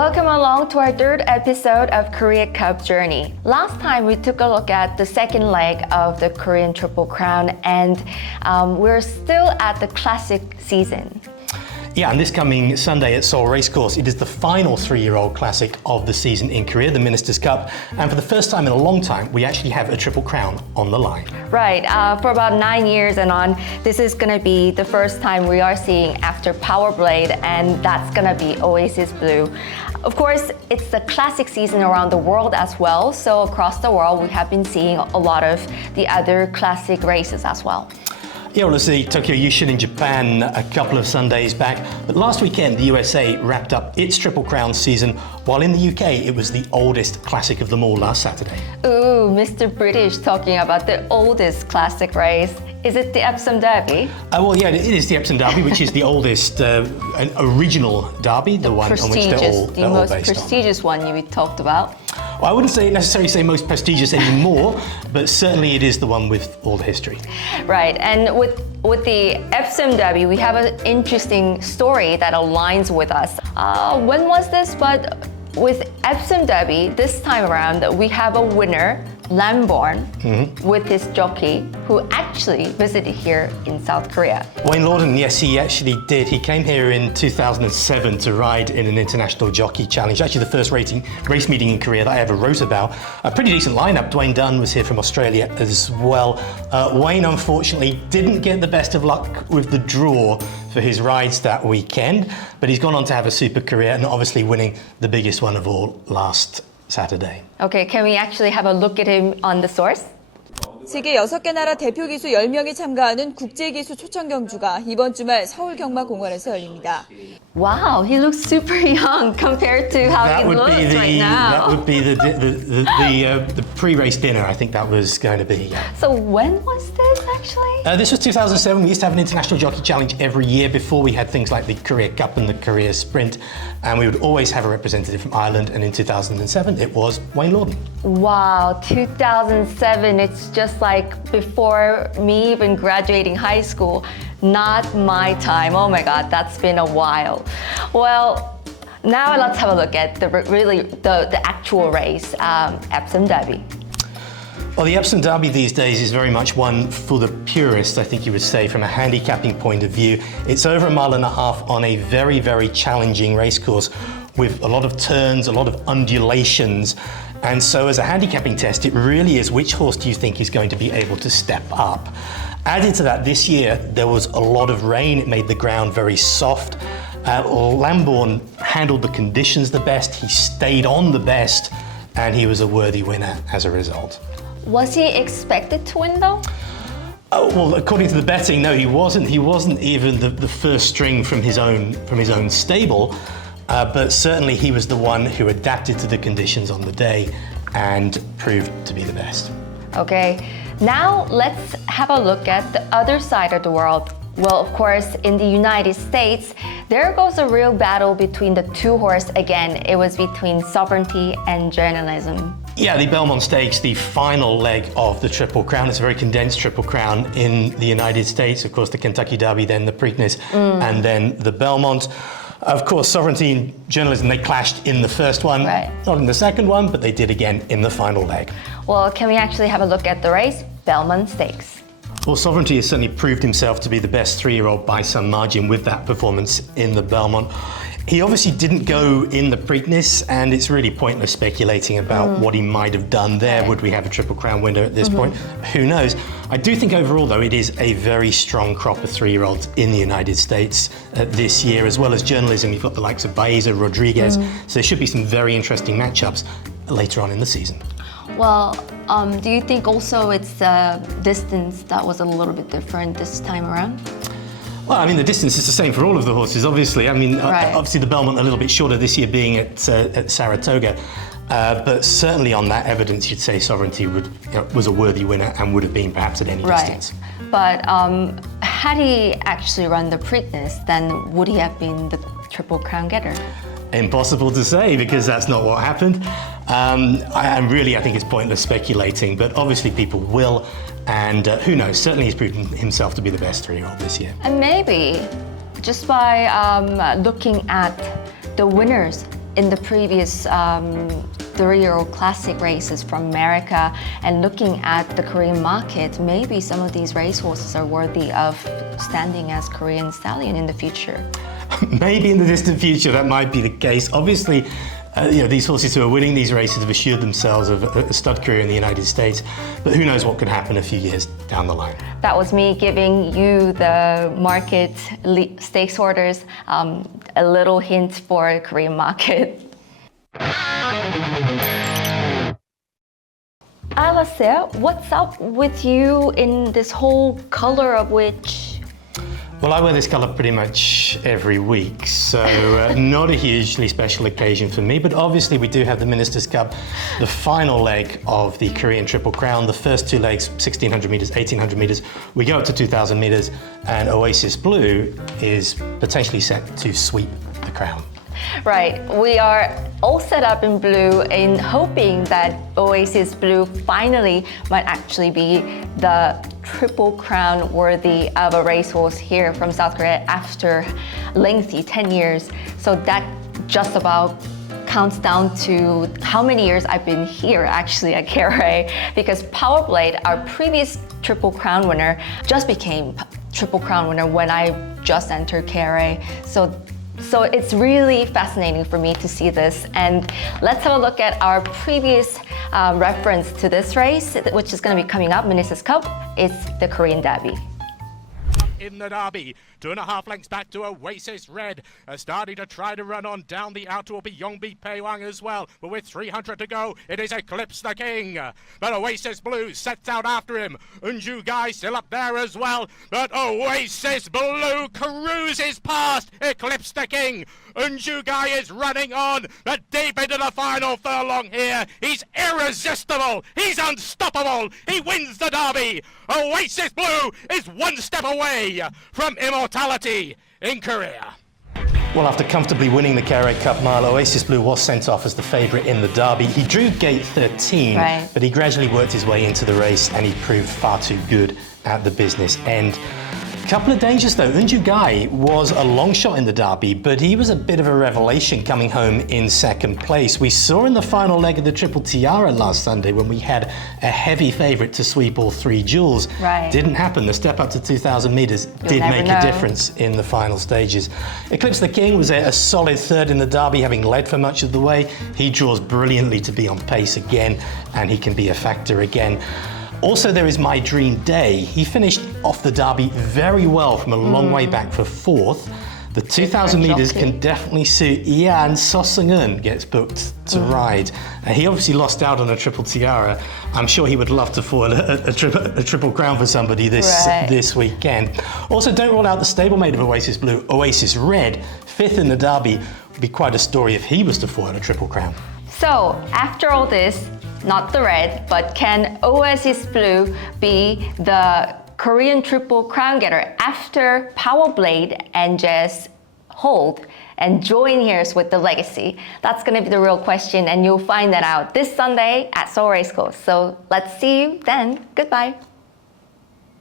Welcome along to our third episode of Korea Cup Journey. Last time we took a look at the second leg of the Korean Triple Crown, and we're still at the classic season. Yeah, and this coming Sunday at Seoul Racecourse, it is the final three-year-old classic of the season in Korea, the Ministers' Cup. And for the first time in a long time, we actually have a Triple Crown on the line. Right, for about 9 years and on, this is going to be the first time we are seeing after Power Blade, and that's going to be Oasis Blue. Of course, it's the classic season around the world as well, so across the world we have been seeing a lot of the other classic races as well. Yeah, well, it's the Tokyo Yushin in Japan a couple of Sundays back. But last weekend, the USA wrapped up its Triple Crown season, while in the UK, it was the oldest classic of them all last Saturday. Ooh, Mr. British talking about the oldest classic race. Is it the Epsom Derby? Well, yeah, it is the Epsom Derby, which is the oldest original derby, the one on which they're all based on. The most prestigious one you talked about. Well, I wouldn't necessarily say most prestigious anymore, but certainly it is the one with all the history. Right, and with the Epsom Derby, we have an interesting story that aligns with us. When was this? But with Epsom Derby, this time around, we have a winner, Lamborn, with his jockey, who actually visited here in South Korea. Wayne Lorden, yes, he actually did. He came here in 2007 to ride in an international jockey challenge, actually the first race meeting in Korea that I ever wrote about. A pretty decent lineup. Dwayne Dunn was here from Australia as well. Wayne, unfortunately, didn't get the best of luck with the draw for his rides that weekend, but he's gone on to have a super career and obviously winning the biggest one of all last Saturday. Okay, can we actually have a look at him on the source? 세계 6개 나라 대표 기수 10명이 참가하는 국제기수 초청 경주가 이번 주말 서울 경마공원에서 열립니다. Wow, he looks super young compared to how he looks right now. That would be the pre-race dinner. I think that was going to be. Yeah. So when was this actually? This was 2007. We used to have an international jockey challenge every year before we had things like the Korea Cup and the Korea Sprint, and we would always have a representative from Ireland. And in 2007, it was Wayne Lorden. Wow, 2007. It's just like before me even graduating high school. Not my time. Oh my God, that's been a while. Well, now let's have a look at the actual race, Epsom Derby. Well, the Epsom Derby these days is very much one for the purists, I think you would say, from a handicapping point of view. It's over 1.5 miles on a very, very challenging racecourse with a lot of turns, a lot of undulations. And so as a handicapping test, it really is which horse do you think is going to be able to step up. Added to that, this year, there was a lot of rain. It made the ground very soft. Lamborn handled the conditions the best. He stayed on the best, and he was a worthy winner as a result. Was he expected to win though? Oh, well, according to the betting, no, he wasn't. He wasn't even the first string from his own stable, but certainly he was the one who adapted to the conditions on the day and proved to be the best. Okay, now let's have a look at the other side of the world. Well, of course, in the United States, there goes a real battle between the two horses again. It was between sovereignty and journalism. Yeah, the Belmont Stakes, the final leg of the Triple Crown. It's a very condensed Triple Crown in the United States. Of course, the Kentucky Derby, then the Preakness, and then the Belmont. Of course, sovereignty and journalism, they clashed in the first one, right. Not in the second one, but they did again in the final leg. Well, can we actually have a look at the race, Belmont Stakes? Well, Sovereignty has certainly proved himself to be the best three-year-old by some margin with that performance in the Belmont. He obviously didn't go in the Preakness, and it's really pointless speculating about what he might have done there. Would we have a Triple Crown winner at this point? Who knows? I do think overall, though, it is a very strong crop of three-year-olds in the United States this year, as well as journalism. You've got the likes of Baeza, Rodriguez, so there should be some very interesting matchups later on in the season. Well, do you think also it's the distance that was a little bit different this time around? Well, I mean, the distance is the same for all of the horses, obviously. I mean, right. Obviously the Belmont a little bit shorter this year being at Saratoga. But certainly on that evidence, you'd say Sovereignty was a worthy winner and would have been perhaps at any distance. But had he actually run the Preakness, then would he have been the Triple Crown getter? Impossible to say, because that's not what happened. And really, I think it's pointless speculating, but obviously people will. And who knows, certainly he's proven himself to be the best three-year-old this year. And maybe just by looking at the winners in the previous 3-year-old classic races from America and looking at the Korean market, maybe some of these racehorses are worthy of standing as Korean stallion in the future. Maybe in the distant future that might be the case. Obviously, these horses who are winning these races have assured themselves of a stud career in the United States, but who knows what could happen a few years down the line. That was me giving you, the market stakes holders, a little hint for the Korean market. Alistair, what's up with you in this whole color of which? Well, I wear this colour pretty much every week, so not a hugely special occasion for me, but obviously we do have the Ministers' Cup, the final leg of the Korean Triple Crown. The first two legs, 1,600 metres, 1,800 metres, we go up to 2,000 metres, and Oasis Blue is potentially set to sweep the crown. Right, we are all set up in blue in hoping that Oasis Blue finally might actually be the Triple Crown worthy of a racehorse here from South Korea after lengthy 10 years. So that just about counts down to how many years I've been here actually at KRA, because Powerblade, our previous Triple Crown winner, just became Triple Crown winner when I just entered KRA. So it's really fascinating for me to see this. And let's have a look at our previous reference to this race, which is going to be coming up, Ministers' Cup. It's the Korean Derby. In the Derby, 2.5 lengths back to Oasis Red, starting to try to run on down the outer will be Yongbi Peiwang as well, but with 300 to go, it is Eclipse the King. But Oasis Blue sets out after him. Unju Guy still up there as well, but Oasis Blue cruises past Eclipse the King. Unju Guy is running on, but deep into the final furlong here. He's irresistible. He's unstoppable. He wins the Derby. Oasis Blue is one step away from immortality in Korea. Well, after comfortably winning the KRA Cup Mile, Oasis Blue was sent off as the favourite in the Derby. He drew gate 13, right, but he gradually worked his way into the race and he proved far too good at the business end. Couple of dangers though. Unju Guy was a long shot in the Derby, but he was a bit of a revelation coming home in second place. We saw in the final leg of the Triple Tiara last Sunday when we had a heavy favourite to sweep all three jewels. Right. Didn't happen. The step up to 2,000 metres did make a difference in the final stages. Eclipse the King was a solid third in the Derby, having led for much of the way. He draws brilliantly to be on pace again, and he can be a factor again. Also, there is My Dream Day. He finished off the Derby very well from a long way back for fourth. The 2,000 metres can definitely suit. Yeah, and So Seung-eun gets booked to ride. He obviously lost out on a Triple Tiara. I'm sure he would love to foil a Triple Crown for somebody this weekend. Also, don't rule out the stablemate of Oasis Blue, Oasis Red, fifth in the Derby. Would be quite a story if he was to foil a Triple Crown. So, after all this, not the red, but can Oasis Blue be the Korean Triple Crown getter after Powerblade and just hold and join here's with the legacy? That's going to be the real question, and you'll find that out this Sunday at Seoul Racecourse. So let's see you then. Goodbye.